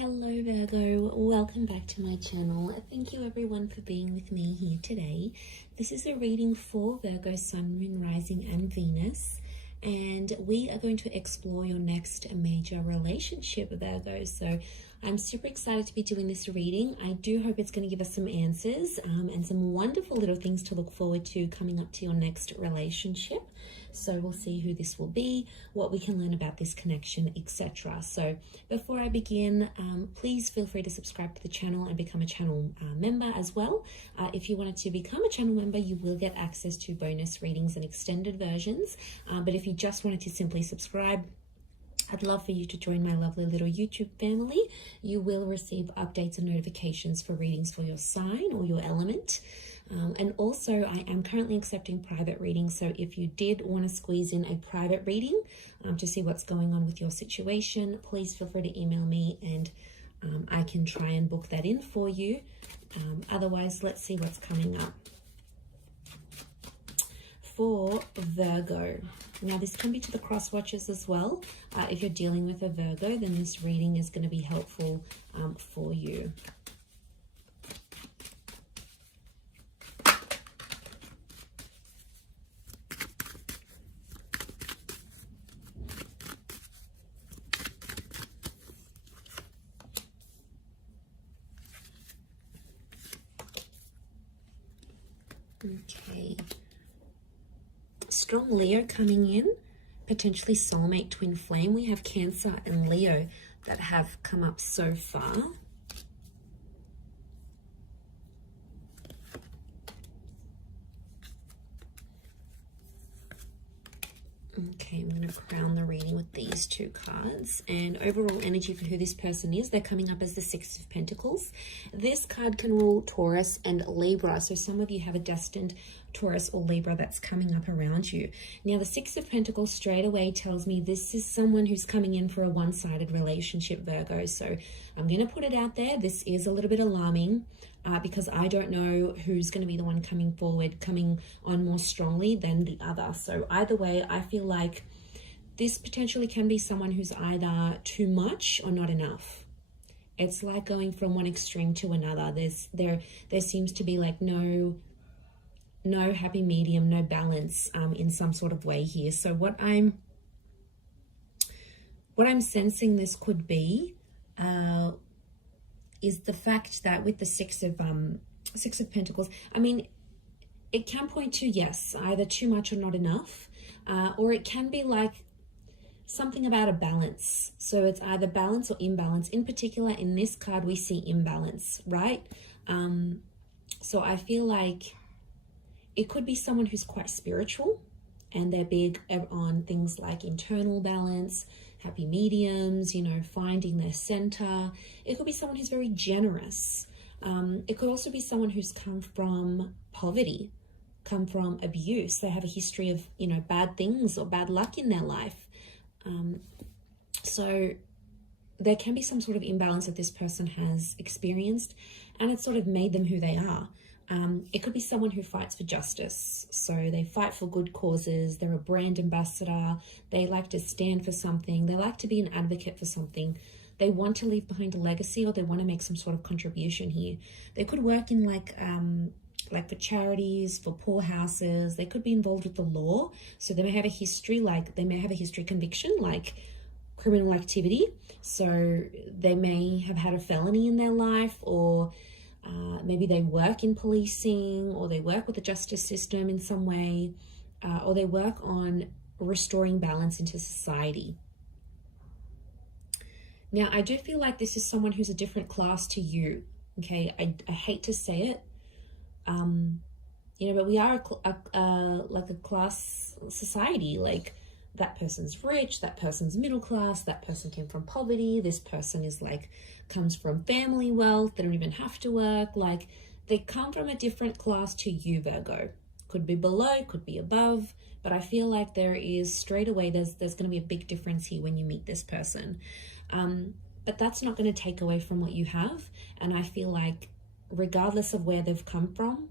Hello Virgo, welcome back to my channel. Thank you everyone for being with me here today. This is a reading for Virgo, Sun, Moon, Rising and Venus, and we are going to explore your next major relationship, Virgo. So I'm super excited to be doing this reading. I do hope it's going to give us some answers and some wonderful little things to look forward to coming up to your next relationship. So we'll see who this will be, what we can learn about this connection, etc. So before I begin, please feel free to subscribe to the channel and become a channel member as well. If you wanted to become a channel member, you will get access to bonus readings and extended versions. But if you just wanted to simply subscribe, I'd love for you to join my lovely little YouTube family. You will receive updates and notifications for readings for your sign or your element. And also, I am currently accepting private readings. So if you did want to squeeze in a private reading to see what's going on with your situation, please feel free to email me and I can try and book that in for you. Otherwise, let's see what's coming up for Virgo. Now, this can be to the cross watchers as well. If you're dealing with a Virgo, then this reading is going to be helpful for you. Okay. Strong Leo coming in, potentially soulmate twin flame. We have Cancer and Leo that have come up so far. Okay, I'm going to crown the reading with these two cards. And overall energy for who this person is, they're coming up as the Six of Pentacles. This card can rule Taurus and Libra. So some of you have a destined Taurus or Libra that's coming up around you. Now, the Six of Pentacles straight away tells me this is someone who's coming in for a one-sided relationship, Virgo. So I'm going to put it out there. This is a little bit alarming. Because I don't know who's going to be the one coming forward, coming on more strongly than the other. So either way, I feel like this potentially can be someone who's either too much or not enough. It's like going from one extreme to another. There seems to be like no happy medium, no balance in some sort of way here. So what I'm sensing this could be is the fact that with the Six of Pentacles, I mean, it can point to, yes, either too much or not enough, or it can be like something about a balance. So it's either balance or imbalance. In particular, in this card, we see imbalance, right? So I feel like it could be someone who's quite spiritual and they're big on things like internal balance, happy mediums, you know, finding their center. It could be someone who's very generous. It could also be someone who's come from poverty, come from abuse. They have a history of, you know, bad things or bad luck in their life. So there can be some sort of imbalance that this person has experienced, and it's sort of made them who they are. It could be someone who fights for justice. So they fight for good causes. They're a brand ambassador. They like to stand for something. They like to be an advocate for something. They want to leave behind a legacy, or they want to make some sort of contribution here. They could work in like for charities, for poor houses. They could be involved with the law. So they may have a history, conviction, like criminal activity. So they may have had a felony in their life, or maybe they work in policing, or they work with the justice system in some way, or they work on restoring balance into society. Now, I do feel like this is someone who's a different class to you, okay? I hate to say it, you know, but we are like a class society. Like, that person's rich, that person's middle class, that person came from poverty, this person is like, comes from family wealth, they don't even have to work. Like, they come from a different class to you, Virgo. Could be below, could be above, but I feel like there is straight away, there's going to be a big difference here when you meet this person. But that's not going to take away from what you have. And I feel like regardless of where they've come from,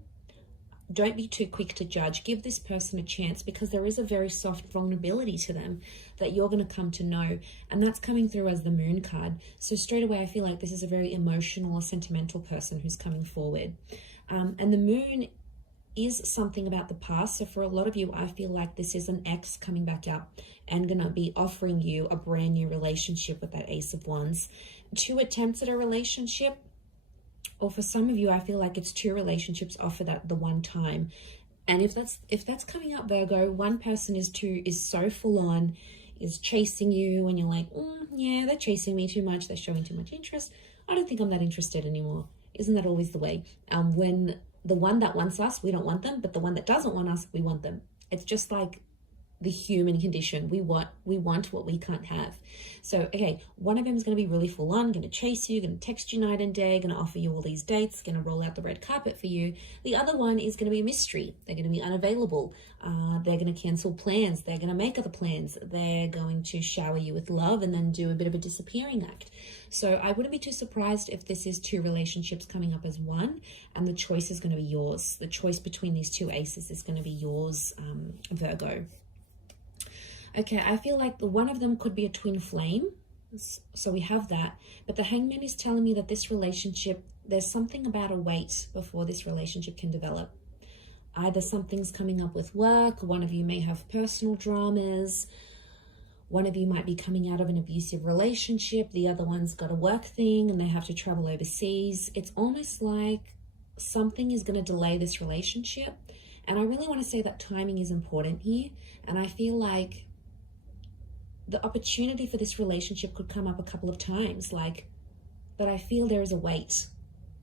don't be too quick to judge. Give this person a chance, because there is a very soft vulnerability to them that you're going to come to know. And that's coming through as the Moon card. So straight away, I feel like this is a very emotional or sentimental person who's coming forward. And the Moon is something about the past. So for a lot of you, I feel like this is an ex coming back up and going to be offering you a brand new relationship with that Ace of Wands. 2 attempts at a relationship. Or for some of you, I feel like it's 2 relationships offered at the one time. And if that's coming up, Virgo, one person is so full on, is chasing you, and you're like, yeah, they're chasing me too much, they're showing too much interest. I don't think I'm that interested anymore. Isn't that always the way? When the one that wants us, we don't want them, but the one that doesn't want us, we want them. It's just like the human condition. We want what we can't have. So, okay, one of them is going to be really full on, going to chase you, going to text you night and day, going to offer you all these dates, going to roll out the red carpet for you. The other one is going to be a mystery. They're going to be unavailable. They're going to cancel plans. They're going to make other plans. They're going to shower you with love and then do a bit of a disappearing act. So I wouldn't be too surprised if this is 2 relationships coming up as one, and the choice is going to be yours. The choice between these 2 aces is going to be yours, Virgo. Okay, I feel like one of them could be a twin flame. So we have that. But the Hangman is telling me that this relationship, there's something about a wait before this relationship can develop. Either something's coming up with work, one of you may have personal dramas, one of you might be coming out of an abusive relationship, the other one's got a work thing and they have to travel overseas. It's almost like something is going to delay this relationship. And I really want to say that timing is important here. And I feel like the opportunity for this relationship could come up a couple of times, but I feel there is a wait.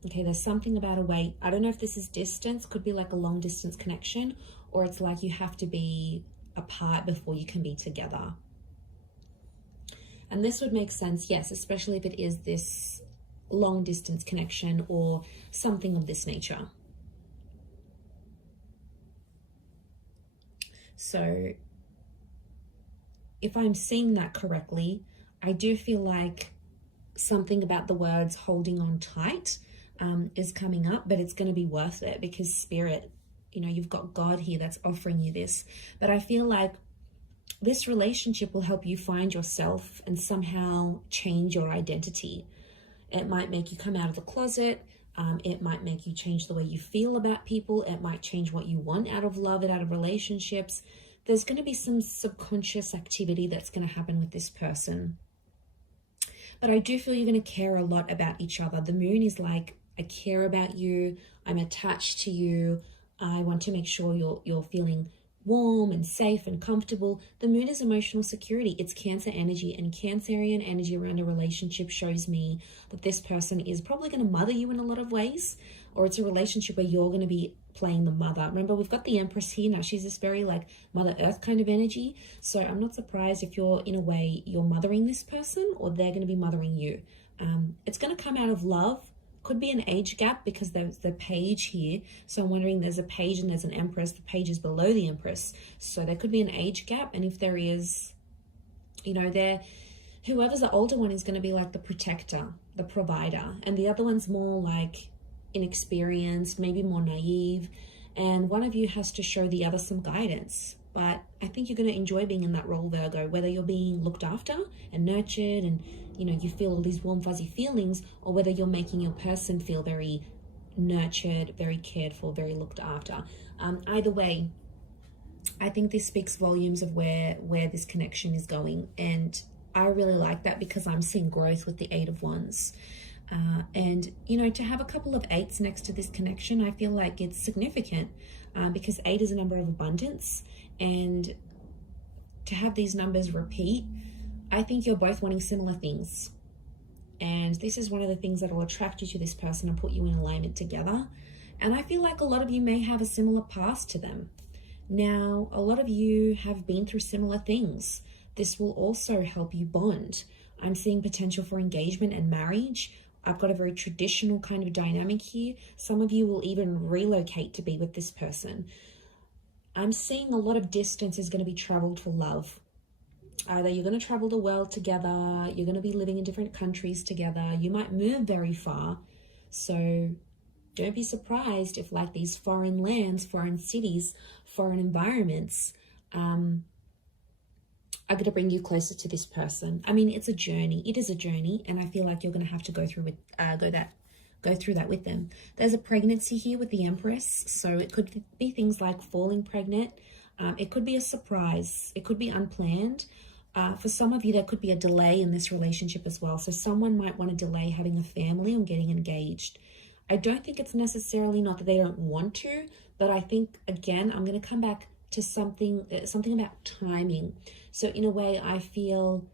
Okay, there's something about a wait. I don't know if this is distance, could be like a long distance connection, or it's like you have to be apart before you can be together. And this would make sense, yes, especially if it is this long distance connection or something of this nature. So if I'm seeing that correctly, I do feel like something about the words holding on tight is coming up, but it's going to be worth it because Spirit, you've got God here that's offering you this. But I feel like this relationship will help you find yourself and somehow change your identity. It might make you come out of the closet. It might make you change the way you feel about people. It might change what you want out of love and out of relationships. There's going to be some subconscious activity that's going to happen with this person. But I do feel you're going to care a lot about each other. The Moon is like, I care about you. I'm attached to you. I want to make sure you're feeling warm and safe and comfortable. The Moon is emotional security. It's Cancer energy, and Cancerian energy around a relationship shows me that this person is probably going to mother you in a lot of ways, or it's a relationship where you're going to be playing the mother. Remember, we've got the Empress here now. She's this very like Mother Earth kind of energy. So I'm not surprised if you're, in a way, you're mothering this person or they're going to be mothering you. It's going to come out of love. Could be an age gap because there's the Page here. So I'm wondering, there's a Page and there's an Empress. The Page is below the Empress. So there could be an age gap. And if there is, whoever's the older one is going to be like the protector, the provider. And the other one's more like inexperienced, maybe more naive, and one of you has to show the other some guidance. But I think you're going to enjoy being in that role, Virgo, whether you're being looked after and nurtured and you feel all these warm fuzzy feelings, or whether you're making your person feel very nurtured, very cared for, very looked after. Either way, I think this speaks volumes of where this connection is going, and I really like that because I'm seeing growth with the 8 of Wands. And to have a couple of 8s next to this connection, I feel like it's significant because 8 is a number of abundance, and to have these numbers repeat, I think you're both wanting similar things. And this is one of the things that will attract you to this person and put you in alignment together. And I feel like a lot of you may have a similar past to them. Now, a lot of you have been through similar things. This will also help you bond. I'm seeing potential for engagement and marriage. I've got a very traditional kind of dynamic here. Some of you will even relocate to be with this person. I'm seeing a lot of distance is going to be traveled for love. Either you're going to travel the world together, you're going to be living in different countries together, you might move very far. So don't be surprised if like these foreign lands, foreign cities, foreign environments are going to bring you closer to this person. I mean, it's a journey. It is a journey, and I feel like you're going to have to go through that with them. There's a pregnancy here with the Empress, so it could be things like falling pregnant. It could be a surprise. It could be unplanned. For some of you, there could be a delay in this relationship as well. So someone might want to delay having a family or getting engaged. I don't think it's necessarily not that they don't want to, but I think, again, I'm going to come back to something about timing. So in a way, I feel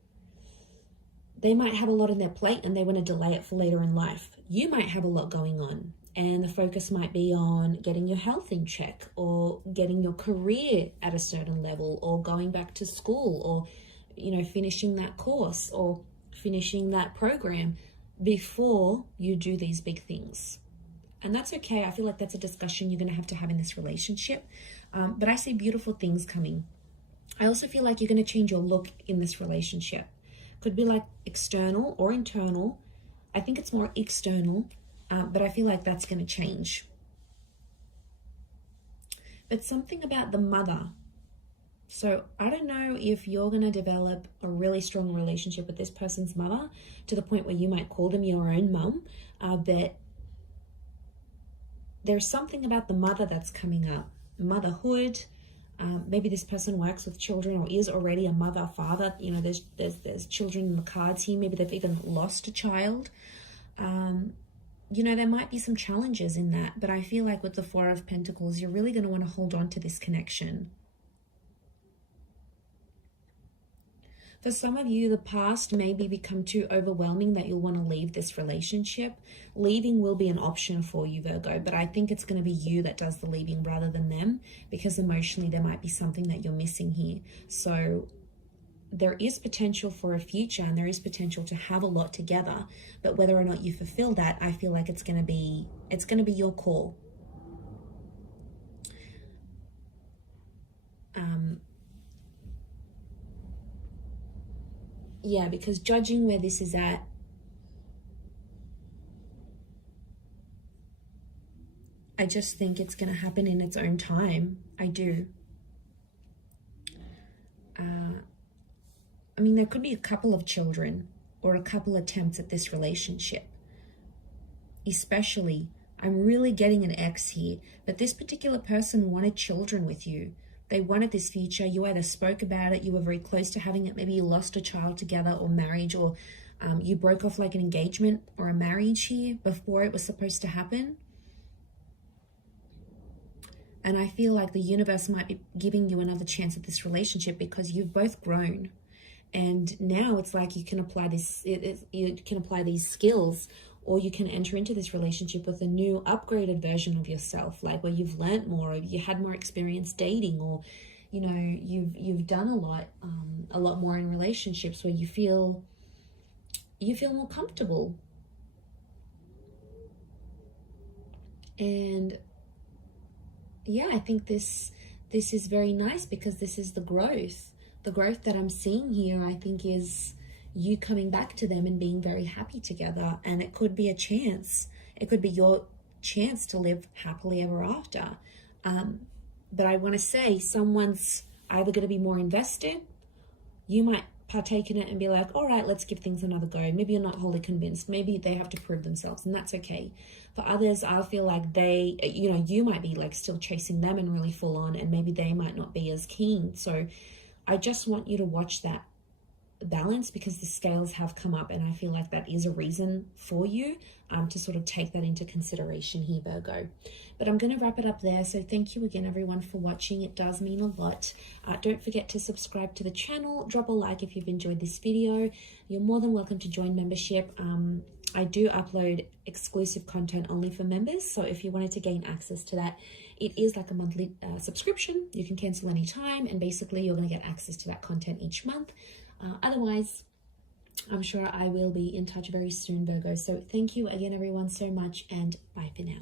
they might have a lot on their plate and they want to delay it for later in life. You might have a lot going on, and the focus might be on getting your health in check, or getting your career at a certain level, or going back to school, or, you know, finishing that course or finishing that program before you do these big things. And that's okay. I feel like that's a discussion you're going to have in this relationship. But I see beautiful things coming. I also feel like you're going to change your look in this relationship. Could be like external or internal. I think it's more external, but I feel like that's going to change. But something about the mother. So I don't know if you're going to develop a really strong relationship with this person's mother to the point where you might call them your own mum, but there's something about the mother that's coming up. Motherhood. Maybe this person works with children or is already a mother, father. You know, there's children in the cards here. Maybe they've even lost a child. You know, there might be some challenges in that, but I feel like with the Four of Pentacles, you're really going to want to hold on to this connection. For some of you, the past may become too overwhelming that you'll want to leave this relationship. Leaving will be an option for you, Virgo, but I think it's going to be you that does the leaving rather than them, because emotionally there might be something that you're missing here. So there is potential for a future, and there is potential to have a lot together, but whether or not you fulfill that, I feel like it's going to be your call. Yeah, because judging where this is at, I just think it's going to happen in its own time. I do. I mean, there could be a couple of children or a couple attempts at this relationship. Especially, I'm really getting an X here, but this particular person wanted children with you. They wanted this future. You either spoke about it, you were very close to having it, maybe you lost a child together or marriage, or you broke off like an engagement or a marriage here before it was supposed to happen. And I feel like the universe might be giving you another chance at this relationship because you've both grown. And now it's like you can apply you can apply these skills, or you can enter into this relationship with a new upgraded version of yourself, like where you've learnt more, or you had more experience dating, or, you know, you've done a lot more in relationships where you feel more comfortable. And yeah, I think this is very nice, because this is the growth. The growth that I'm seeing here, I think, is you coming back to them and being very happy together. And it could be a chance. It could be your chance to live happily ever after. But I want to say someone's either going to be more invested. You might partake in it and be like, all right, let's give things another go. Maybe you're not wholly convinced. Maybe they have to prove themselves, and that's okay. For others, I feel like they, you know, you might be like still chasing them and really full on, and maybe they might not be as keen. So I just want you to watch that balance, because the scales have come up, and I feel like that is a reason for you to sort of take that into consideration here, Virgo. But I'm going to wrap it up there. So thank you again, everyone, for watching. It does mean a lot. Don't forget to subscribe to the channel. Drop a like if you've enjoyed this video. You're more than welcome to join membership. I do upload exclusive content only for members, so if you wanted to gain access to that, it is like a monthly subscription. You can cancel anytime, and basically you're going to get access to that content each month. Otherwise, I'm sure I will be in touch very soon, Virgo. So thank you again, everyone, so much, and bye for now.